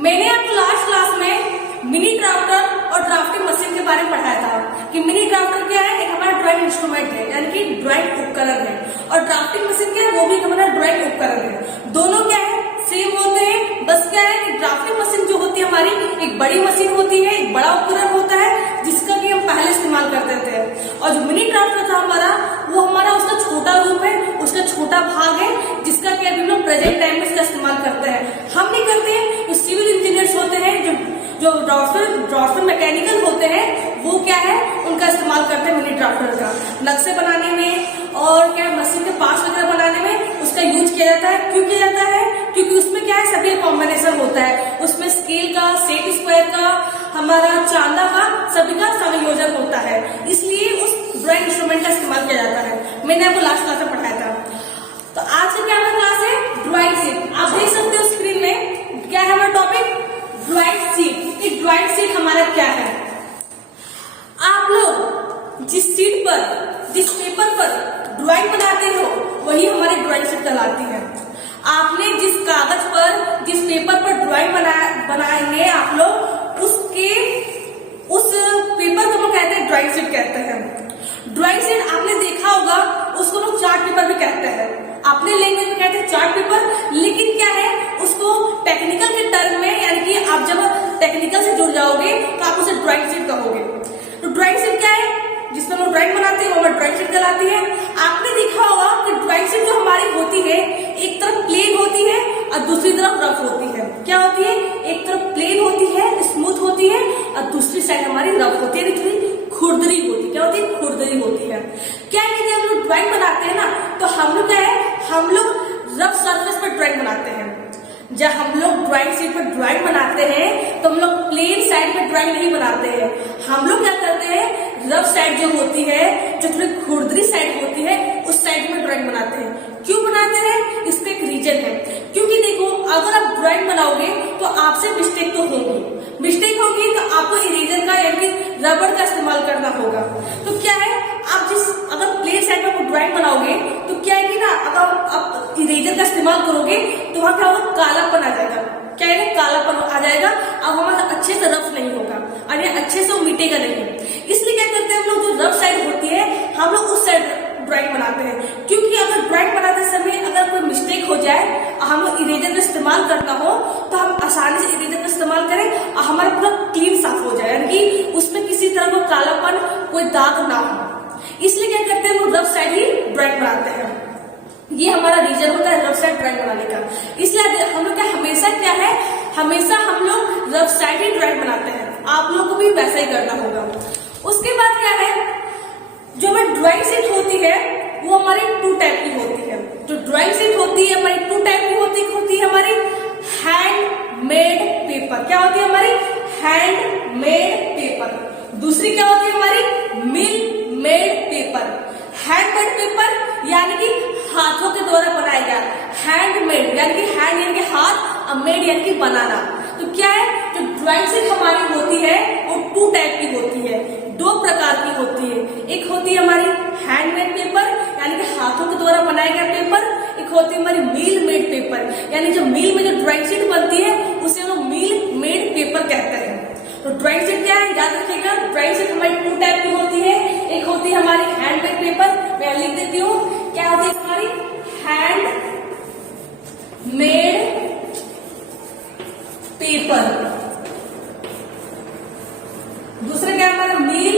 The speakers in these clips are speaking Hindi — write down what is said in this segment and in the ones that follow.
मैंने आपको लास्ट क्लास में मिनी ड्राफ्टर और ड्राफ्टिंग मशीन के बारे में पढ़ाया था कि मिनी ड्राफ्टर क्या है, एक हमारा ड्राइंग इंस्ट्रूमेंट है, यानी कि ड्राइंग उपकरण है, और ड्राफ्टिंग मशीन क्या है, वो भी हमारा ड्राइंग उपकरण है। दोनों क्या है, सेम होते हैं। बस क्या है कि ड्राफ्टिंग मशीन जो होती है हमारी एक बड़ी मशीन होती है, एक बड़ा उपकरण होता है जिसका कि हम पहले इस्तेमाल करते थे, और जो मिनी ड्राफ्टर था हमारा, वो हमारा उसका छोटा रूप है, उसका छोटा भाग है, जिसका कि अभी हम लोग प्रेजेंट टाइम में इसका इस्तेमाल करते हैं। हम नहीं करते हैं, जो सिविल इंजीनियर्स होते हैं, जो ड्राफ्टर मैकेनिकल होते हैं, वो क्या है, उनका इस्तेमाल करते हैं मिनी ड्राफ्टर का नक्शे बनाने में और क्या मशीन के पार्ट्स वगैरह बनाने में उसका यूज किया जाता है। क्यों किया जाता है? क्योंकि उसमें क्या है, सभी कॉम्बिनेशन होता है, उसमें स्केल का, सेट स्क्वायर का, हमारा चांदा का, सभी का संयोजन होता है, इसलिए उस ड्राइंग इंस्ट्रूमेंट का इस्तेमाल किया जाता है। मैंने आपको लास्ट क्लास में पढ़ाया था। तो आज से क्या हमारा क्लास है, ड्राइंग शीट। आप देख सकते हो स्क्रीन में क्या है हमारा टॉपिक, ड्राइंग शीट। एक ड्राइंग शीट हमारा क्या है, आप लोग जिस शीट पर, जिस पेपर पर ड्राइंग बनाते हो, वही हमारी ड्राइंग शीट कहलाती है। आपने जिस कागज पर, जिस पेपर पर ड्राइंग बनाएंगे आप लोग, उस पेपर को हम कहते हैं ड्राइंग शीट कहते हैं। ड्राइंग शीट आपने देखा होगा, उसको लोग चार्ट पेपर भी कहते हैं। अपने लैंग्वेज में कहते हैं चार्ट पेपर, लेकिन क्या है, उसको टेक्निकल के टर्म में, यानी कि आप जब टेक्निकल से जुड़ जाओगे तो आप उसे ड्राइंग शीट कहोगे। तो ड्राइंग शीट क्या है, जिसमें हम ड्राइंग बनाते हैं, वो हमारी ड्राइंग शीट कहलाती है। आपने देखा होगा कि ड्राइंग शीट जो हमारी होती है, एक तरफ प्लेन होती है और दूसरी तरफ रफ होती है। क्या होती है, एक तरफ प्लेन होती है, स्मूथ होती है, और दूसरी साइड हमारी रफ होती है, थोड़ी खुरदरी होती है। क्या होती है, खुरदरी होती है। क्या है कि जब हम लोग ड्राइंग बनाते हैं ना, तो हम लोग क्या है, हम लोग रफ सरफेस पर ड्राइंग बनाते हैं। जब हम लोग ड्राइंग शीट पर ड्राइंग बनाते हैं, तो हम लोग प्लेन साइड पे ड्राइंग नहीं बनाते हैं। हम लोग क्या करते हैं, रफ साइड जो होती है, जो थोड़ी खुरदरी साइड होती है, उस साइड में ड्राइंग बनाते हैं। क्यों बनाते हैं, इसका एक रीजन है। क्योंकि देखो, अगर आप ड्राइंग बनाओगे तो आपसे मिस्टेक तो होगी, मिस्टेक होगी तो आपको इरेजर का यानी रबड़ का इस्तेमाल करना होगा। तो क्या है, आप अगर प्लेन साइड में ड्राइंग बनाओगे तो क्या है कि ना, अगर आप इरेजर का इस्तेमाल करोगे तो वहां क्या होगा, कालापन आ जाएगा। क्या है, कालापन आ जाएगा, अब हमारा अच्छे से रफ नहीं होगा और ये अच्छे से मिटेगा नहीं। इसलिए क्या करते हैं हम लोग, जो रफ साइड होती है, हम लोग उस साइड ड्राइंग बनाते हैं। क्योंकि अगर ड्राइंग बनाते समय अगर कोई मिस्टेक हो जाए और हम लोग इरेजर का इस्तेमाल करना हो, तो हम आसानी से इरेजर का इस्तेमाल करें और हमारा पूरा क्लीन साफ हो जाए, यानी कि उसमें किसी तरह का कालापन, कोई दाग ना हो। इसलिए क्या करते हैं, वो रफ साइड ही ड्राइंग बनाते हैं। ये हमारा रीजन होता है रफ साइड ड्राइंग बनाने का। इसलिए हम लोग क्या हमेशा क्या है, हमेशा हम लोग रफ साइड ही ड्राइंग बनाते हैं। आप लोग को भी वैसा ही करना होगा। उसके बाद क्या है, जो हमारी ड्राइंग शीट होती है, वो हमारी 2 टाइप की होती है। जो ड्राइंग शीट होती है हमारी 2 टाइप की होती है हमारी हैंडमेड पेपर। क्या होती है हमारी, हैंडमेड पेपर। दूसरी क्या होती है हमारी, मिल मेड पेपर। हैंडमेड पेपर यानी कि हाथों के द्वारा बनाया गया, हैंडमेड यानी कि हैंड यानी कि हाथ, और मेड यानी कि बनाना। तो क्या है, जो ड्राइंग शीट हमारी होती है वो 2 टाइप की होती है, 2 प्रकार की होती है। एक होती है हमारी हैंडमेड पेपर, यानी कि हाथों के द्वारा बनाया गया पेपर। एक होती है हमारी मिल मेड पेपर, यानी जो मिल में जो ड्राइंग शीट बनती है उसे हम लोग मिल मेड पेपर कहते हैं। तो ड्राइंग शीट क्या है, याद रखिएगा, ड्राइंग शीट हमारी 2 टाइप की होती है। एक होती है हमारी हैंडमेड पेपर, मैं लिख देती हूँ, क्या होती है हमारी हैंड मेड पेपर। दूसरा क्या हमारा मिल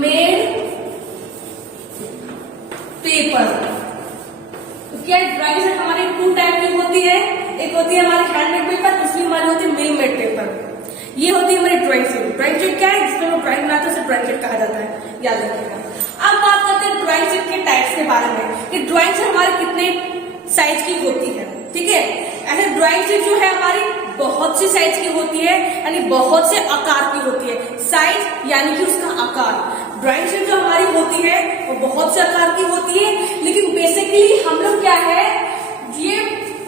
मेड पेपर। तो क्या ड्राइंग शीट हमारी 2 टाइप की होती है, एक होती है हमारी हैंडमेड पेपर, दूसरी हमारी होती है मिल मेड पेपर। ये होती है हमारी ड्राइंग शीट। ड्राइंग शीट क्या है, जिसमें हम ड्राइंग बनाते हैं उसे ड्राइंग शीट कहा जाता है, याद रखिएगा। अब बात करते हैं ड्राइंग शीट के टाइप्स के बारे में, कि ड्राइंग शीट हमारी कितने साइज की होती है। ठीक है, ऐसे ड्राइंग शीट जो है हमारी बहुत सी साइज की होती है, यानी बहुत से आकार की होती है। साइज यानी कि उसका आकार। ड्राइंग शीट जो हमारी होती है वो बहुत से आकार की होती है, लेकिन बेसिकली हम लोग क्या है, ये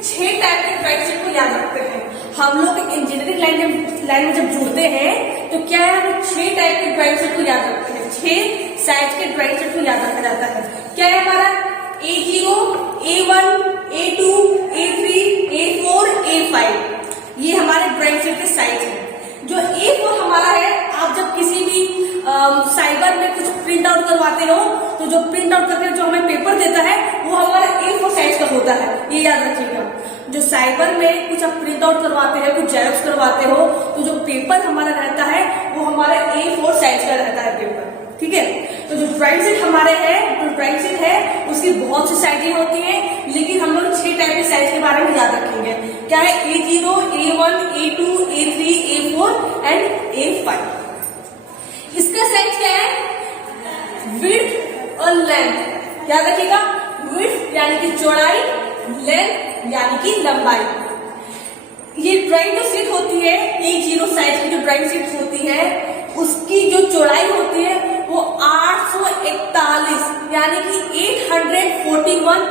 6 टाइप के ड्राइंग शीट को याद रखते हैं। हम लोग इंजीनियरिंग लाइन में जब जुड़ते हैं तो क्या है, हम 6 टाइप के ड्राइंग शीट को याद रखते हैं। 6 साइज के ड्राइंग शीट को याद रखा जाता है। क्या है हमारा, A0, A1, A2, A3, A4, करवाते हो तो जो प्रिंट आउट करके जो हमें पेपर देता है वो हमारा A4 साइज का होता है, ये याद रखिएगा। जो साइबर में कुछ आप प्रिंट आउट करवाते हैं, कुछ जेरॉक्स करवाते हो, तो जो पेपर हमारा रहता है वो हमारा A4 साइज का रहता है पेपर, ठीक है। तो जो ड्राइंग शीट हमारे है, जो ड्राइंग शीट है उसकी बहुत सी साइजें होती हैं, लेकिन हम लोग 6 टाइप के साइज के बारे में याद रखेंगे। क्या है? A0, A1, A2, A3, A4 and A5। इसका साइज क्या है? विड्थ और लेंथ, याद रखिएगा। विड्थ यानी कि चौड़ाई, लेंथ यानी कि लंबाई। ये ड्राइंग जो शीट होती है, A0 साइज की जो ड्राइंग शीट होती है, उसकी जो चौड़ाई होती है वो 841 यानी कि 841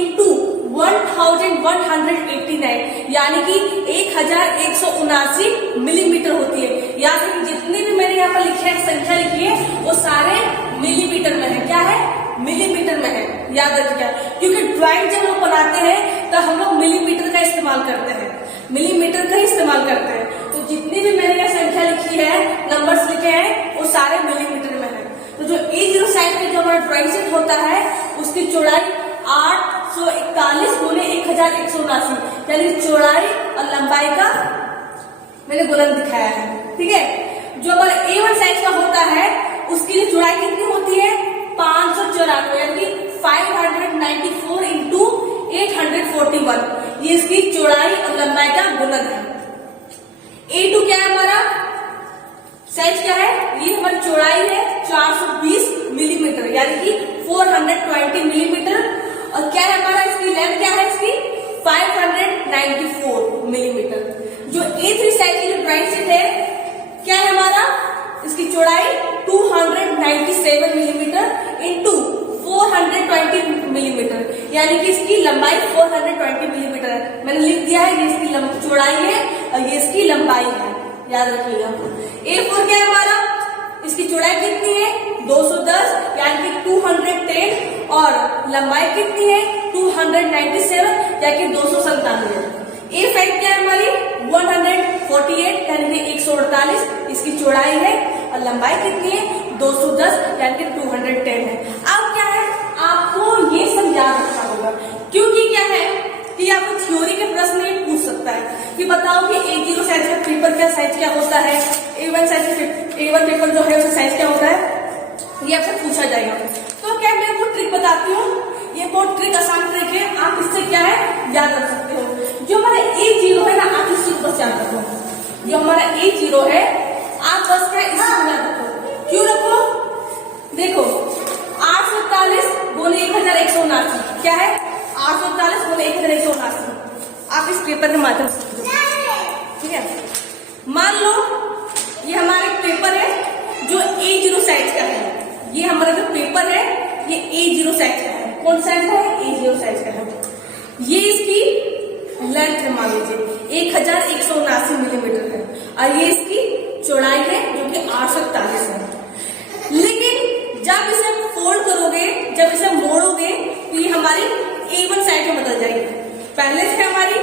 इंटू 1189 यानी कि 1179 मिलीमीटर होती है। याद रखिए, जितनी भी मैंने यहाँ पर लिखे हैं, संख्या लिखी है, वो सारे मिलीमीटर में है। क्या है? मिलीमीटर में है, याद रखिएगा। क्योंकि ड्राइंग जब हम बनाते हैं तो हम लोग मिलीमीटर का इस्तेमाल करते हैं, मिलीमीटर का इस्तेमाल करते हैं। तो जितनी भी मैंने यहाँ संख्या लिखी है, नंबर्स लिखे हैं, वो सारे मिलीमीटर में है। तो जो A0 साइज में जो हमारा ड्राइंग शीट होता है, उसकी चौड़ाई 841 गुने 1179 यानी चौड़ाई और लंबाई का मैंने गुणन दिखाया है, ठीक है। जो हमारा A1 साइज का होता है, उसकी चौड़ाई कितनी होती है? 594 यानी कि 594 इंटू 841, ये इसकी चौड़ाई और लंबाई का गुणन है। A2 क्या है? हमारा साइज क्या है? ये हमारी चौड़ाई है 420 मिलीमीटर यानी कि 420 मिलीमीटर। और क्या है हमारा? इसकी लेंथ क्या है? इसकी 594 मिलीमीटर। जो A3 साइज की जो ड्राइंग शीट है, क्या है हमारा? इसकी चौड़ाई 297 मिलीमीटर इंटू 420 मिलीमीटर यानी कि इसकी लंबाई 420 मिलीमीटर है। मैंने लिख दिया है, ये इसकी चौड़ाई है और ये इसकी लंबाई है, याद रखिएगा। A4 क्या है हमारा? इसकी चौड़ाई कितनी है? 210 यानी कि 210 और लंबाई कितनी है? 297 यानी कि 297। A5 क्या है हमारी? 148 यानी कि 148, इसकी चौड़ाई है और लंबाई कितनी है? 210 यानी कि 210 है। अब क्या है? आपको ये सब याद रखना होगा, क्योंकि क्या है कि आपको थ्योरी के प्रश्न में पूछ सकता है कि बताओ कि A0 साइज का पेपर का साइज क्या होता है, A1 पेपर जो है उसका साइज क्या होता है, ये आपसे पूछा जाएगा। तो क्या मैं आपको ट्रिक बताती हूँ, ये बहुत ट्रिक आसान ट्रिक है, आप इससे क्या है याद रख सकते हो। जो हमारा A0 है ना, आप इस चीज बस याद रखो। जो हमारा A0 है, आप बस क्या इसको याद रखो। क्यों रखो? देखो 841 गुने 1179 क्या है? 841 गुने 1179 आप इस पेपर के माध्यम से, ठीक है। मान लो ये हमारा पेपर है जो A0 साइज का है, ये हमारा जो पेपर है ये A0 साइज का है। कौन साइज का है? A0 साइज का है। ये इसकी लेंथ है, मान लीजिए 1179 मिलीमीटर है और ये इसकी चौड़ाई है जो कि 841 है। लेकिन जब इसे फोल्ड करोगे, जब इसे मोड़ोगे, तो ये हमारी A1 साइज में बदल जाएगी। पहले से हमारी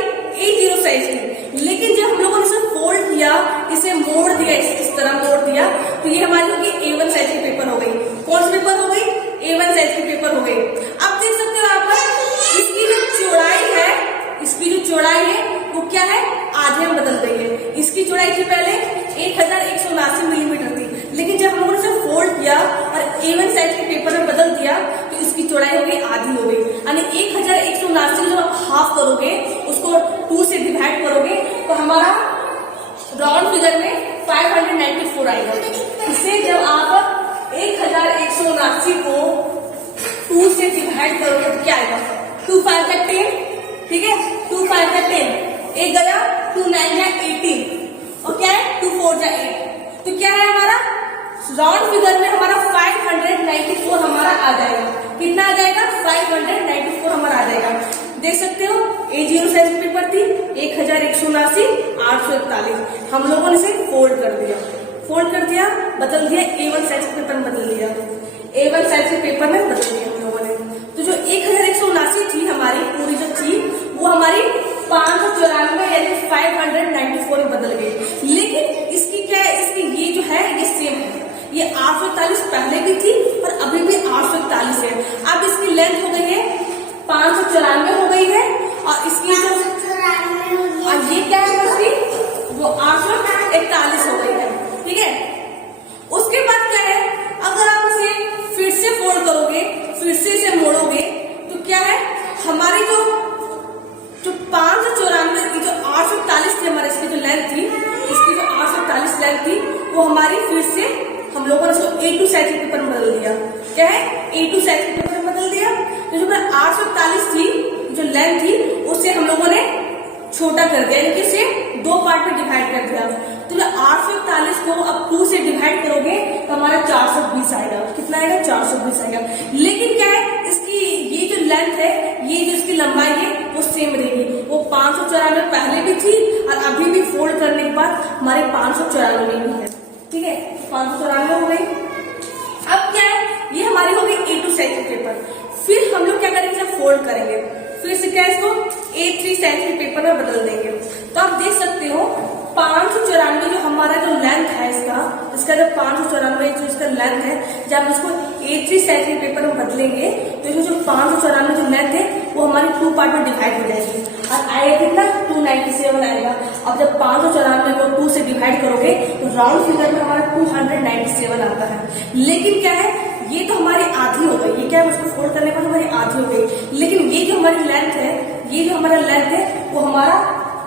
A0 साइज की, लेकिन जब हम लोगों ने इसे फोल्ड किया, इसे मोड़ दिया, इस तरह मोड़ दिया, तो ये हमारी होगी A1 साइज की पेपर हो गई। कौन सी पेपर हो गई? A1 साइज की पेपर हो गई। अब देख सकते हो आप, इसकी जो चौड़ाई है, इसकी जो चौड़ाई है वो क्या है? आधे में बदल गई है। इसकी चौड़ाई थी पहले 1179 मिलीमीटर थी, लेकिन जब हम लोगों ने इसे फोल्ड किया और A1 साइज के पेपर में बदल दिया, तो इसकी चौड़ाई हो गई आधी हो गई। यानी 1179 जब आप हाफ करोगे, उसको 2 से डिवाइड करोगे, तो हमारा राउंड फिगर में 594 आएगा। इसे जब आप 1179 को 2 से डिवाइड करोगे तो क्या आएगा? 2 5 जा 10, ठीक है, 2 5 जा 10, एक गया, 2 9 जा 18 और क्या है? 2 4 जा 8। तो क्या है हमारा राउंड फिगर में हमारा 594 हमारा आ जाएगा। कितना आ जाएगा? 594 हमारा आ जाएगा। देख सकते हो A0 साइज की पेपर थी 1179 841, हम लोगों ने इसे फोल्ड कर दिया, बदल दिया, A1 साइज के पेपर में बदल दिया, A1 साइज के पेपर में बदल दिया हम लोगों ने। तो जो 1179 थी हमारी पूरी जो थी, वो हमारी 594 यानी 594 में बदल गई। लेकिन इसकी क्या है? इसकी ये जो है ये सेम है, ये 841 पहले भी थी और अभी भी वो हमारी फिर से हम लोगों ने इसको A2 साइज के पेपर में बदल दिया। क्या है? A2 साइज के पेपर में बदल दिया। तो जो 841 थी, जो लेंथ थी, उससे हम लोगों ने छोटा कर दिया, यानी कि इसे 2 पार्ट में डिवाइड कर दिया। तो जो 841 को अब 2 से डिवाइड करोगे तो हमारा 420 आएगा। कितना आएगा? 420 आएगा। लेकिन क्या है, इसकी ये जो लेंथ है, ये जो इसकी लंबाई है, वो सेम रहेगी। वो 594 पहले भी थी और अभी भी फोल्ड करने के बाद हमारे 594 में भी है। ठीक है, 594 हो गई। अब क्या है, ये हमारी हो गई A2 साइज के पेपर। फिर हम लोग क्या करेंगे, जब फोल्ड करेंगे फिर से क्या इसको A3 साइज के पेपर में बदल देंगे। तो आप देख सकते हो 594 जो हमारा जो लेंथ है इसका जो 594 जो इसका लेंथ है, जब इसको A3 साइज के पेपर में बदलेंगे तो इसमें जो 594 जो लेंथ है वो हमारी 2 पार्ट में डिवाइड हो जाएगी और आएगा कितना? 297 आएगा। अब जब 594 को 2 से डिवाइड करोगे तो राउंड फिगर में हमारा 297 आता है। लेकिन क्या है, ये तो हमारी आधी हो गई। ये क्या है, उसको फोल्ड करने पर हमारी आधी हो गई। लेकिन ये जो हमारी लेंथ है, ये जो हमारा लेंथ है वो हमारा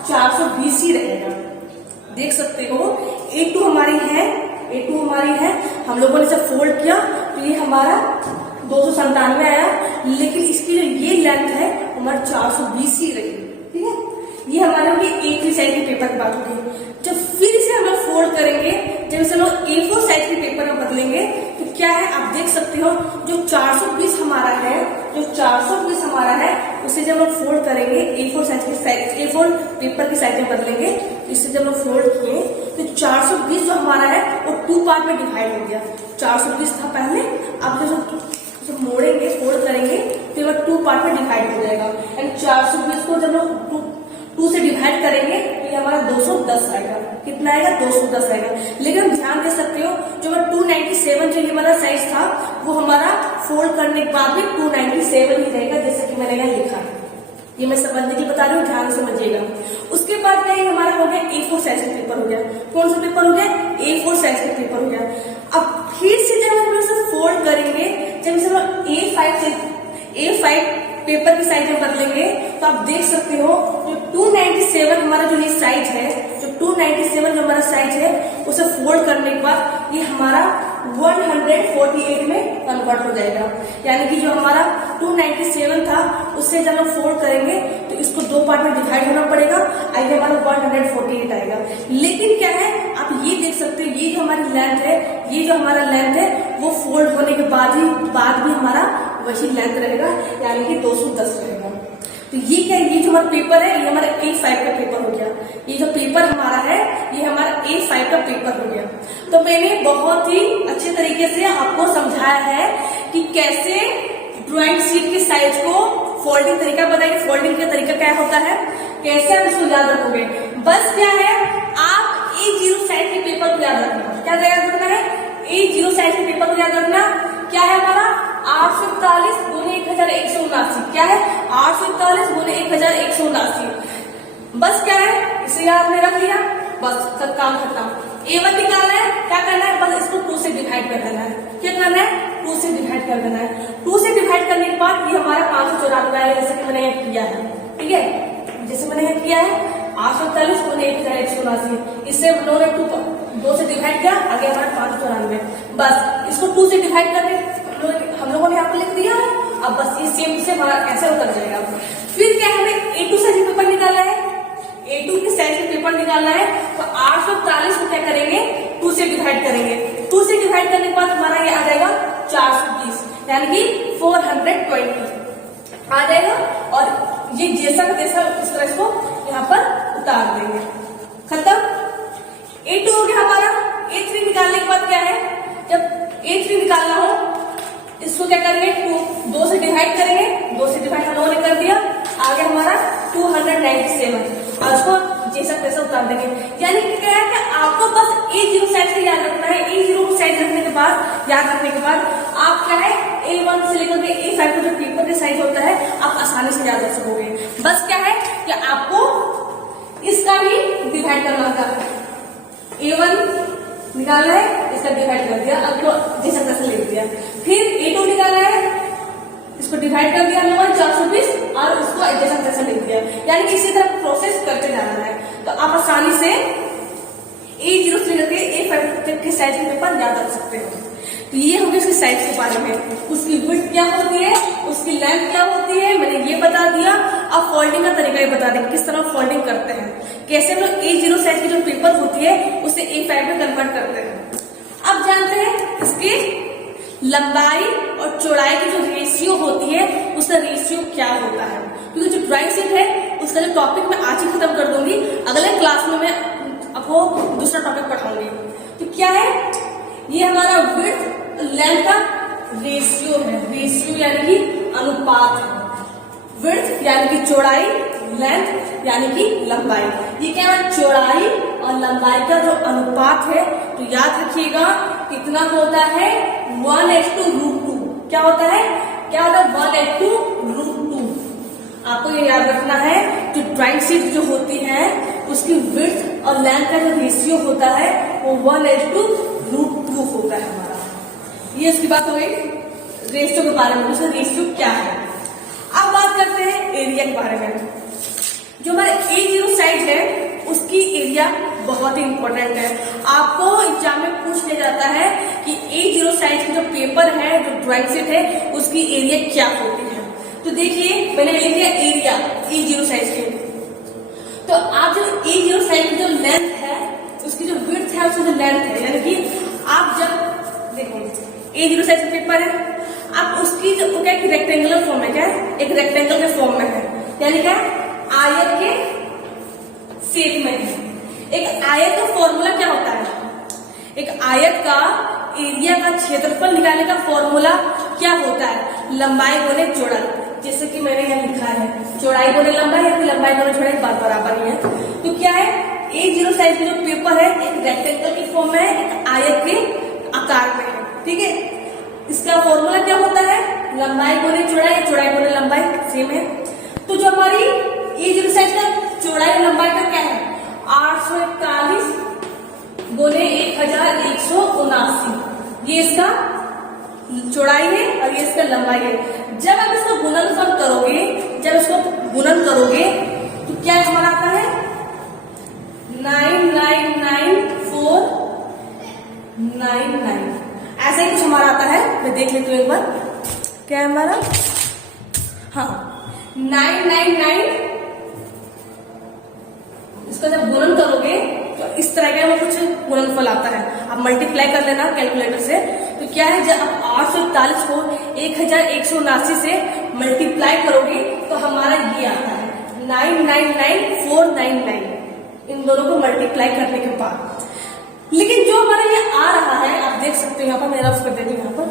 420 ही रहेगा। देख सकते हो A2 हमारी है, हम लोगों ने जब फोल्ड किया तो ये हमारा 297 आया, लेकिन इसकी जो ये लेंथ है हमारा 420 ही रही। ठीक है, ये हमारे A3 साइज के पेपर की बात होगी। जब फिर इसे हम लोग फोल्ड करेंगे, जब इसे हम लोग A4 साइज के पेपर में बदलेंगे तो क्या है, आप देख सकते हो जो 420 हमारा है, उसे जब हम फोल्ड करेंगे A4 पेपर की साइज में बदलेंगे, इससे जब हम फोल्ड किए तो 420 जो हमारा है वो 2 पार्ट में डिवाइड हो गया। 420 था पहले, अब जब मोड़ेंगे, फोल्ड करेंगे तो ये 2 पार्ट में डिवाइड हो जाएगा। एंड 420 को जब हम 2 से डिवाइड करेंगे तो ये हमारा 210 आएगा। कितना आएगा? 210 आएगा। लेकिन हम ध्यान दे सकते हो जो 297 जो ये हमारा साइज था वो हमारा फोल्ड करने के बाद भी 297 ही रहेगा, जैसे कि मैंने यहाँ लिखा है। ये मैं समझने के लिए बता रही हूँ, ध्यान से समझिएगा। उसके बाद क्या हमारा हो गया A4 साइज का पेपर हो गया। कौन सा पेपर हो गया? A4 साइज का पेपर हो गया। अब फिर से जब हम इसे फोल्ड करेंगे, जब इसे A5 पेपर की साइज में बदलेंगे तो आप देख सकते हो जो 297 हमारा जो ये साइज है, जो 297 जो हमारा साइज है, उसे फोल्ड करने के बाद ये हमारा 148 में कन्वर्ट हो जाएगा। यानी कि जो हमारा 297 था उससे जब हम फोल्ड करेंगे तो इसको 2 पार्ट में डिवाइड होना पड़ेगा, आगे हमारा 148 आएगा। लेकिन क्या है, आप ये देख सकते हो ये जो हमारी लेंथ है, ये जो हमारा लेंथ है वो फोल्ड होने के बाद भी हमारा वही लेंथ रहेगा, यानी कि 210 रहेगा। तो ये क्या है, ये जो हमारा पेपर है ये हमारा A5 का पेपर हो गया। ये जो पेपर हमारा है ये हमारा A5 का पेपर हो गया। तो मैंने बहुत ही अच्छे तरीके से आपको समझाया है कि कैसे ड्राइंग शीट के साइज को फोल्डिंग तरीका बताया, फोल्डिंग का तरीका क्या होता है, कैसे आप इसको याद रखोगे। बस क्या है, आप A0 साइज के पेपर को याद रखना। क्या याद रखना है? A0 साइज के पेपर को याद रखना। क्या है हमारा 841 गुने 1179। क्या है? 841 गुने 1179। बस क्या है, इसे याद में रख लिया, बस काम खत्म। A1 निकालना है, क्या करना है, बस इसको 2 से डिवाइड कर देना है। क्या करना है? 2 से डिवाइड कर देना है। 2 से डिवाइड करने के बाद ये हमारा 594 आएगा, जैसे कि मैंने यहाँ किया है। ठीक है, जैसे मैंने यहाँ किया है 841 गुने 1179। इससे हम लोगों ने 2 से डिवाइड किया, आगे हमारा 594। बस इसको 2 से डिवाइड करके हम लोगों ने यहाँ पे लिख दिया। अब बस ये सेम से हमारा ऐसे उतर जाएगा। फिर क्या हमें A2 साइज पेपर निकालना है, A2 के साइज पेपर निकालना है। तो 841 को क्या करेंगे, 2 से डिवाइड करेंगे। 2 से डिवाइड करने के बाद हमारा ये आ जाएगा 420, यानी कि 420 आ जाएगा। और ये जैसा का तैसा इस तरह इसको यहाँ पर उतार देंगे। खत्म। A2 हो गया हमारा। A3 निकालने के बाद क्या है, जब A3 निकालना हो इसको क्या करेंगे, 2 से डिवाइड करेंगे। 2 से डिवाइड हम लोगों ने कर दिया, आगे हमारा 297 और उसको जैसा तैसा उतार देंगे। यानी कि क्या है कि आपको बस A0 साइज का याद रखना है। A0 को साइज रखने के बाद, याद रखने के बाद आप क्या है A1 से लेकर के A5 का जो पेपर का साइज होता है आप आसानी से याद रख सकोगे। बस क्या है कि आपको इसका भी डिवाइड करना होगा। A1 निकालना है, इसका डिवाइड कर दिया, अब तो जैसा तैसा लिख दिया। फिर A2 निकालना है, इसको डिवाइड कर दिया हम लोगों ने 420 और उसको जैसा तैसा लिख दिया। यानी कि इसी तरह प्रोसेस करते जाना है। तो आप आसानी से A0 से लेकर A5 तक साइज के पेपर याद रख सकते हो। तो ये हो गया इसकी साइज के बारे में। उसकी विड्थ क्या होती है, उसकी लेंथ क्या होती है, मैंने ये बता दिया। अब फोल्डिंग का तरीका ये बता दें किस तरह फोल्डिंग करते हैं, कैसे हम लोग A0 साइज की जो पेपर होती है उसे A5 में कन्वर्ट करते हैं। अब जानते हैं इसकी लंबाई और चौड़ाई की जो रेशियो होती है उसका रेशियो क्या होता है, क्योंकि जो ड्राइंग शीट है उसका जो टॉपिक मैं आज ही खत्म कर दूंगी, अगले क्लास में मैं आपको दूसरा टॉपिक पढ़ाऊंगी। तो क्या है, ये हमारा विड्थ लेंथ का रेशियो है, रेशियो यानी कि अनुपात है। विड्थ यानी कि चौड़ाई, लेंथ यानी कि लंबाई। ये क्या है, चौड़ाई और लंबाई का जो अनुपात है, तो याद रखिएगा कितना होता है 1:√2। क्या होता है, क्या होता है 1:√2। आपको ये याद रखना है जो ड्राइंग शीट जो होती है उसकी विड्थ और लेंथ का जो रेशियो होता है वो 1:√2 होता है हमारा। ये इसकी बात हो गई रेशियो के बारे में, उसका रेशियो क्या है। अब बात करते हैं एरिया के बारे में। जो हमारे A0 साइज है उसकी एरिया बहुत ही इंपॉर्टेंट है। आपको एग्जाम में पूछ लिया जाता है कि A0 साइज की जो पेपर है, जो ड्राइंग शीट है, उसकी एरिया क्या होती है। तो देखिए मैंने लिख दिया एरिया A0 साइज की। तो आप जो A0 साइज की जो लेंथ है, उसकी जो विड्थ है, उसकी जो लेंथ है, यानी कि आप जब देखो A0 साइज का पेपर है, आप उसकी जो क्या एक रेक्टेंगुलर फॉर्म है, क्या है एक रेक्टेंगल के फॉर्म में है, यानी क्या आयत के शेप में है। एक आयत का फॉर्मूला क्या होता है, एक आयत का एरिया का क्षेत्रफल निकालने का फॉर्मूला क्या होता है, लंबाई गुणे चौड़ाई। जैसे कि मैंने यहाँ लिखा है चौड़ाई गुणे लंबाई, या लंबाई गुणे चौड़ाई बात बराबर ही है। तो क्या है A0 साइज का जो पेपर है एक रेक्टेंगल के फॉर्म में है, एक आयत के आकार में है, ठीक है। इसका फॉर्मूला क्या होता है, लंबाई गुणे चौड़ाई, चौड़ाई गुणे लंबाई सेम है। तो जो हमारी A0 साइज का चौड़ाई और लंबाई का क्या है 841 गुणे 1179, ये इसका चौड़ाई है और ये इसका लंबाई है। जब आप इसका गुणनफल करोगे, जब इसको गुणन करोगे तो क्या हमारा आता है 999499, ऐसा ही कुछ हमारा आता है। मैं देख लेती हूँ एक बार क्या है हमारा, हाँ 999। इसका जब गुणन करोगे तो इस तरह का कुछ गुणनफल आता है, आप मल्टीप्लाई कर लेना कैलकुलेटर से। तो क्या है, जब आप 841 को 1179 से मल्टीप्लाई करोगे तो हमारा ये आता है 999499, इन दोनों को मल्टीप्लाई करने के बाद। लेकिन जो हमारा ये आ रहा है, आप देख सकते हो यहाँ पर, मेरा कर देती हूँ यहाँ पर,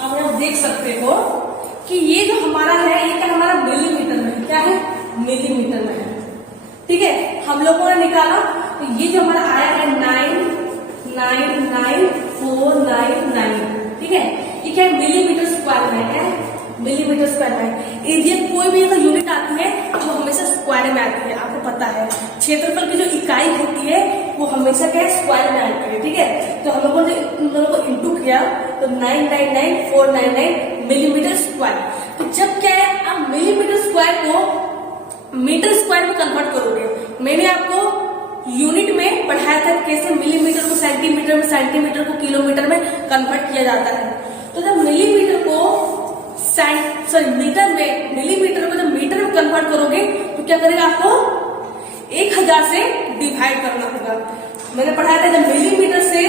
आप देख सकते हो कि ये जो हमारा है ये क्या हमारा मिलीमीटर में, क्या है मिलीमीटर में है, ठीक है। हम लोगों ने निकाला तो ये जो हमारा आया है 999499, ठीक है। ये क्या है मिलीमीटर स्क्वायर में है, क्या है मिलीमीटर स्क्वायर में। एरिया कोई भी अगर यूनिट आती है तो हमेशा स्क्वायर में आती है, आपको पता है। क्षेत्रफल की जो इकाई होती है वो हमेशा क्या है स्क्वायर में आती है, ठीक है। तो हम लोगों ने इन दोनों को इंटू किया तो 999499 मिलीमीटर स्क्वायर। तो जब क्या है आप मिलीमीटर स्क्वायर को मीटर स्क्वायर में कन्वर्ट करोगे, मैंने आपको यूनिट में पढ़ाया था कैसे मिलीमीटर को सेंटीमीटर में, सेंटीमीटर को किलोमीटर में कन्वर्ट किया जाता है। तो जब मिलीमीटर को मीटर में, मिलीमीटर को जब मीटर में कन्वर्ट करोगे तो क्या करेगा, आपको 1000 से डिवाइड करना होगा। मैंने पढ़ाया था जब मिलीमीटर से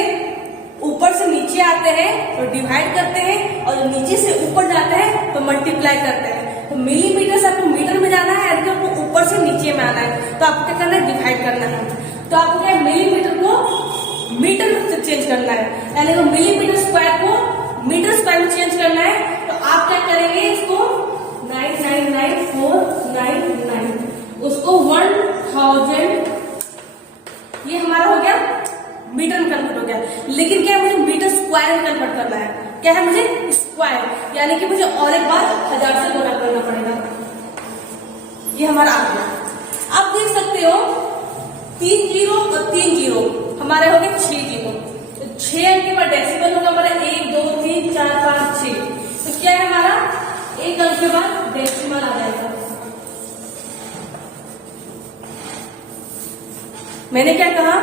ऊपर से नीचे आते हैं तो डिवाइड करते हैं, और जब नीचे से ऊपर जाते हैं तो मल्टीप्लाई करते हैं। तो मिलीमीटर से आपको मीटर में जाना है, यानी आपको ऊपर से नीचे में आना है, तो आपको क्या करना है डिवाइड करना है। तो आपको क्या मिलीमीटर को मीटर में चेंज करना है, यानी कि मिलीमीटर स्क्वायर को मीटर स्क्वायर में चेंज करना है। तो आप क्या करेंगे, इसको 999499 उसको 1000, ये हमारा हो गया मीटर में कन्वर्ट हो गया। लेकिन क्या मुझे मीटर स्क्वायर में कन्वर्ट करना है, क्या है मुझे स्क्वायर, यानी कि मुझे और एक बार 1000 से गुणा करना पड़ेगा। ये हमारा आ गया। आप देख सकते हो 3 जीरो और 3 जीरो हमारे हो गए 6 जीरो। तो 6 अंक के बाद डेसिमल होगा हमारा 1 2 3 4 5 6। तो क्या है हमारा एक अंक के बाद डेसिमल आ जाएगा। मैंने क्या कहा,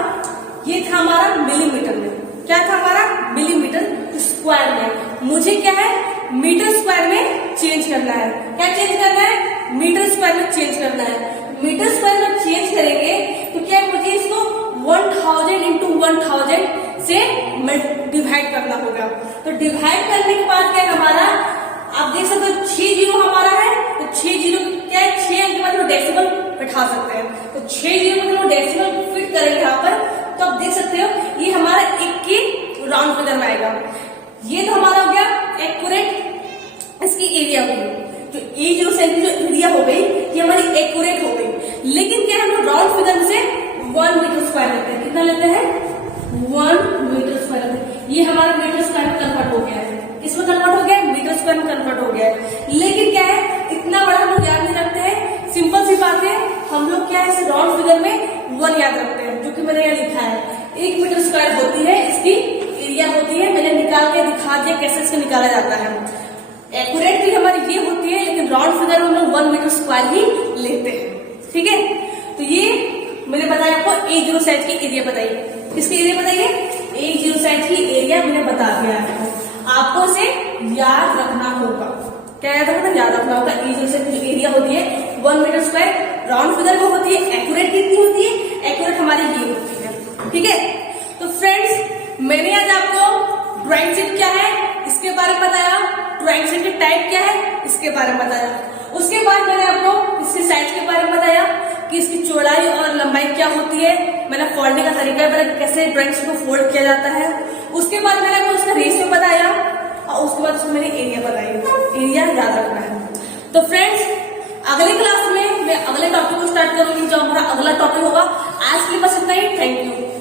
ये था हमारा मिलीमीटर में। क्या था हमारा? मिलीमीटर स्क्वायर में। मुझे क्या है? मीटर स्क्वायर में चेंज करना है। क्या चेंज करना है? मीटर स्क्वायर में चेंज करना है। मीटर स्क्वायर में चेंज करेंगे तो क्या मुझे इसको 1000 इंटू 1000 से डिवाइड करना होगा। तो डिवाइड करने के बाद क्या है हमारा, आप देख सकते हो 6 जीरो हमारा है, तो 6 जीरो क्या है, 6 अंक के बाद डेसिमल बैठा सकते हैं। तो 6 जीरो में डेसिमल फिट करेंगे यहाँ पर, तो आप देख सकते हो ये हमारा 1 की राउंड फिगर में आएगा। ये तो हमारा हो गया एक्यूरेट इसकी एरिया होगी। तो ये जो सेल की जो एरिया हो गई ये हमारी एक्यूरेट हो गई। लेकिन क्या हम राउंड फिगर से 1 मीटर स्क्वायर लेते हैं। कितना लेते हैं? 1 मीटर स्क्वायर लेते हैं। ये हमारा मीटर स्क्वायर में कन्वर्ट हो गया है। इसमें कन्वर्ट हो गया है, मीटर स्क्वायर में कन्वर्ट हो गया है। लेकिन क्या है, इतना बड़ा हम लोग याद नहीं रखते हैं। सिंपल सी बात है, हम लोग क्या है इस राउंड फिगर में 1 याद रखते हैं, जो कि मैंने यहाँ लिखा है। 1 मीटर स्क्वायर होती है इसकी एरिया होती है। मैंने निकाल के दिखा दिया कैसे इसको निकाला जाता है। एक्यूरेट भी हमारी ये होती है, लेकिन राउंड फिगर में हम लोग 1 मीटर स्क्वायर ही लेते हैं। ठीक है, तो ये मैंने बताया आपको एक जीरो साइज की एरिया बताइए। किसकी एरिया बताइए? एक जीरो साइज की एरिया मैंने बता दिया है। आपको इसे याद रखना होगा। क्या याद रखना? याद रखना होगा एक जीरो साइज की एरिया होती है 1 मीटर स्क्वायर, राउंड फिगर में होती है। एक्यूरेट कितनी होती है? एक्यूरेट हमारी ये होती है। ठीक है, तो फ्रेंड्स मैंने आज आपको ड्राइंग शीट क्या है इसके बारे में बताया, ड्राइंग शीट की टाइप क्या है इसके बारे में बताया। उसके बाद मैंने आपको इसके साइज के बारे में बताया कि इसकी चौड़ाई और लंबाई क्या होती है। मैंने फोल्डिंग का तरीका बताया, कैसे ड्राइंग शीट को फोल्ड किया जाता है। उसके बाद मैंने आपको उसका रेशियो बताया और उसके बाद उसको मैंने एरिया बताई। एरिया याद रखना है। तो फ्रेंड्स अगले क्लास में मैं अगले टॉपिक को स्टार्ट करूंगी, जो हमारा अगला टॉपिक होगा। आज के लिए बस इतना ही। Thank you.